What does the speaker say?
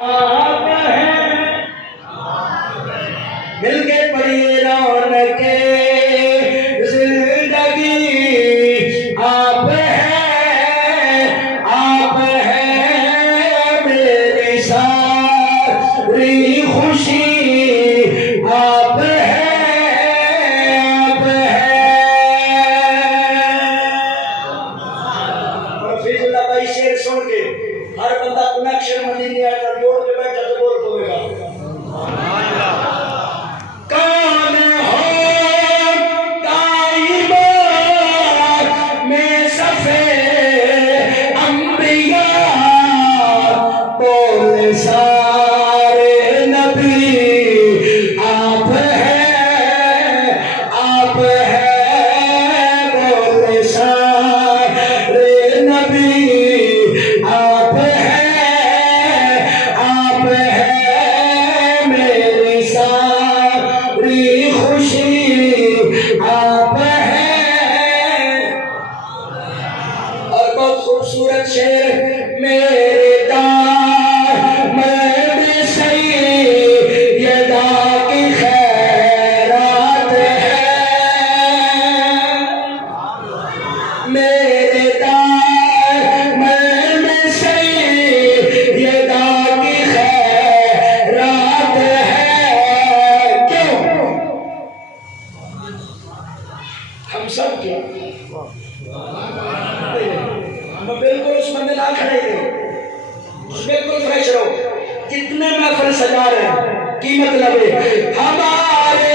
آپ ہیں مل کے پڑھیے رونق زندگی آپ ہیں میری ساری خوشی آپ حفیظ اللہ بھائی شعر سن کے ہر بندہ کنیکشن مدینہ کا جوڑ کے بیٹھا تو بول پوے گا کون ہو کائنات میں صفے انبیاء بول سارے نبی آپ ہیں بول سارے نبی آپ ہیں میری ساری خوشی آپ ہیں اور بہت خوبصورت شعر میرے دامن سیدہ کی خیرات ہے میرے دامن سیدہ کی خیرات ہے کیوں ہم سب کیا ہم بالکل اس بندے نہ کھڑے ہیں بالکل فریش رہو جتنے محفل سجا رہے ہیں کی مطلب ہے ہمارے